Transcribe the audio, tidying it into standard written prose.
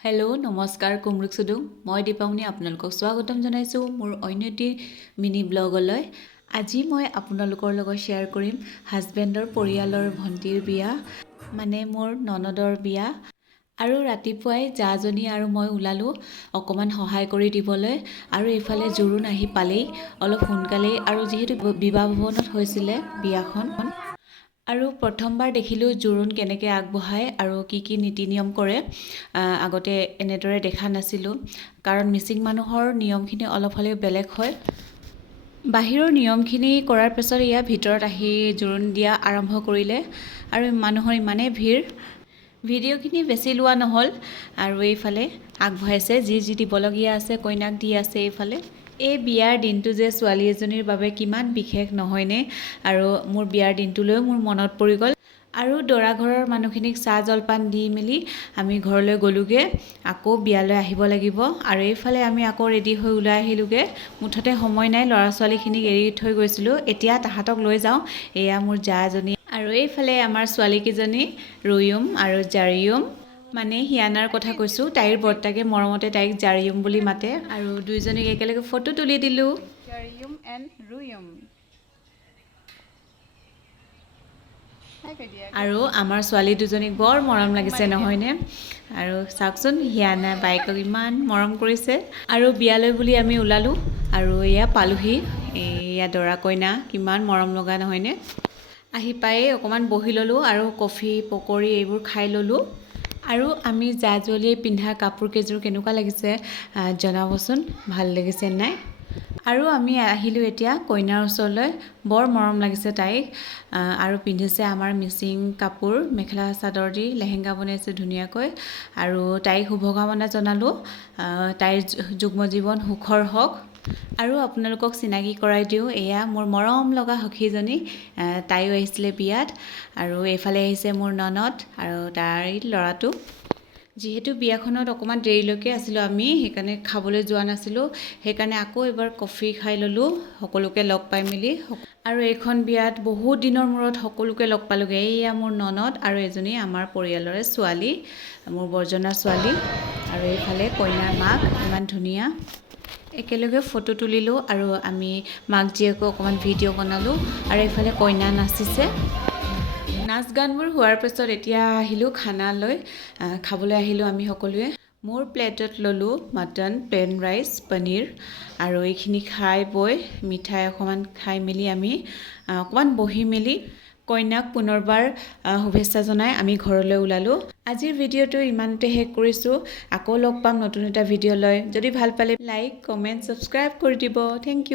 Hello' নমস্কাৰ কুমৰুক চুডুং মই দীপামণি আপোনালোকক স্বাগতম জনাইছোঁ মোৰ অন্য এটি মিনি ব্লগলৈ। আজি মই আপোনালোকৰ লগত শ্বেয়াৰ কৰিম হাজবেণ্ডৰ পৰিয়ালৰ ভণ্টিৰ বিয়া, মানে মোৰ ননদৰ বিয়া। আৰু ৰাতিপুৱাই জাজনী আৰু মই ওলালোঁ অকণমান সহায় কৰি দিবলৈ। আৰু এইফালে জোৰোণ আহি পালেই অলপ সোনকালেই, আৰু যিহেতু বিবাহ ভৱনত হৈছিলে বিয়াখন, আৰু প্ৰথমবাৰ দেখিলোঁ জোৰোণ কেনেকৈ আগবঢ়ায় আৰু কি নীতি নিয়ম কৰে। আগতে এনেদৰে দেখা নাছিলোঁ, কাৰণ মিচিং মানুহৰ নিয়মখিনি অলপ হ'লেও বেলেগ হয়। বাহিৰৰ নিয়মখিনি কৰাৰ পিছত ইয়াৰ ভিতৰত আহি জোৰোণ দিয়া আৰম্ভ কৰিলে, আৰু মানুহৰ ইমানেই ভিৰ, ভিডিঅ'খিনি বেছি লোৱা নহ'ল। আৰু এইফালে আগবঢ়াইছে যি দিবলগীয়া আছে, কইনাক দি আছে এইফালে। এই বিয়াৰ দিনটো যে ছোৱালী এজনীৰ বাবে কিমান বিশেষ নহয়নে? আৰু মোৰ বিয়াৰ দিনটোলৈও মোৰ মনত পৰি গ'ল। আৰু দৰা ঘৰৰ মানুহখিনিক চাহ জলপান দি মেলি আমি ঘৰলৈ গ'লোগৈ। আকৌ বিয়ালৈ আহিব লাগিব, আৰু এইফালে আমি আকৌ ৰেডি হৈ ওলাই আহিলোগৈ। মুঠতে সময় নাই, ল'ৰা ছোৱালীখিনিক এৰি থৈ গৈছিলোঁ, এতিয়া তাহাঁতক লৈ যাওঁ। এয়া মোৰ জাজনী, আৰু এইফালে আমাৰ ছোৱালীকেইজনী ৰয়ুম আৰু জাৰিয়ুম, মানে হিয়ানাৰ কথা কৈছোঁ। তাইৰ বৰ্তাকে মৰমতে তাইক জাৰিয়ুম বুলি মাতে। আৰু দুইজনীক একেলগে ফটো তুলি দিলোঁ। জাৰিয়ুম এণ্ড ৰুয়ুম। আৰু আমাৰ ছোৱালী দুজনীক বৰ মৰম লাগিছে নহয়নে? আৰু চাওকচোন, হিয়ানা বাইকক ইমান মৰম কৰিছে। আৰু বিয়ালৈ বুলি আমি ওলালোঁ, আৰু এয়া পালোহি। এয়া দৰা কইনা কিমান মৰম লগা নহয়নে? আহি পায়েই অকণমান বহি ল'লোঁ, আৰু কফি পকৰি এইবোৰ খাই ল'লোঁ। আৰু আমি জাজলীয়ে পিন্ধা কাপোৰ কেইযোৰ কেনেকুৱা লাগিছে জনাবচোন, ভাল লাগিছে নাই? আৰু আমি আহিলোঁ এতিয়া কইনাৰ ওচৰলৈ। বৰ মৰম লাগিছে তাইক। আৰু পিন্ধিছে আমাৰ মিচিং কাপোৰ, মেখেলা চাদৰ দি লেহেংগা বনাইছে ধুনীয়াকৈ। আৰু তাইক শুভকামনা জনালোঁ, তাইৰ যুগ্ম জীৱন সুখৰ হওক। আৰু আপোনালোকক চিনাকি কৰাই দিওঁ, এয়া মোৰ মৰম লগা সখীজনী, তাইও আহিছিলে বিয়াত। আৰু এইফালে আহিছে মোৰ ননদ আৰু তাইৰ ল'ৰাটো। যিহেতু বিয়াখনত অকণমান দেৰিলৈকে আছিলোঁ আমি, সেইকাৰণে খাবলৈ যোৱা নাছিলোঁ। সেইকাৰণে আকৌ এবাৰ কফি খাই ল'লোঁ সকলোকে লগ পাই মেলি। আৰু এইখন বিয়াত বহুত দিনৰ মূৰত সকলোকে লগ পালোঁগৈ। এয়া মোৰ ননদ আৰু এজনী আমাৰ পৰিয়ালৰে ছোৱালী, মোৰ বৰজনাৰ ছোৱালী। আৰু এইফালে কইনাৰ মাক, ইমান ধুনীয়া। একেলগে ফটো তুলিলোঁ, আৰু আমি মাক জীয়েকো অকণমান ভিডিঅ' বনালোঁ। আৰু এইফালে কইনা নাচিছে। নাচ গানবোৰ হোৱাৰ পিছত এতিয়া আহিলোঁ খানালৈ, খাবলৈ আহিলোঁ আমি সকলোৱে। মোৰ প্লেটত ল'লোঁ মটন, প্লেন ৰাইচ, পনীৰ, আৰু এইখিনি খাই বৈ মিঠাই অকণমান খাই মেলি আমি অকণমান বহি মেলি কইনাক পুনৰবাৰ শুভেচ্ছা জনাই আমি ঘৰলৈ ওলালোঁ। আজিৰ ভিডিঅ'টো ইমানতে শেষ কৰিছোঁ। আকৌ লগ পাম নতুন এটা ভিডিঅ' লৈ। যদি ভাল পালে লাইক, কমেণ্ট, ছাবস্ক্ৰাইব কৰি দিব। Thank U.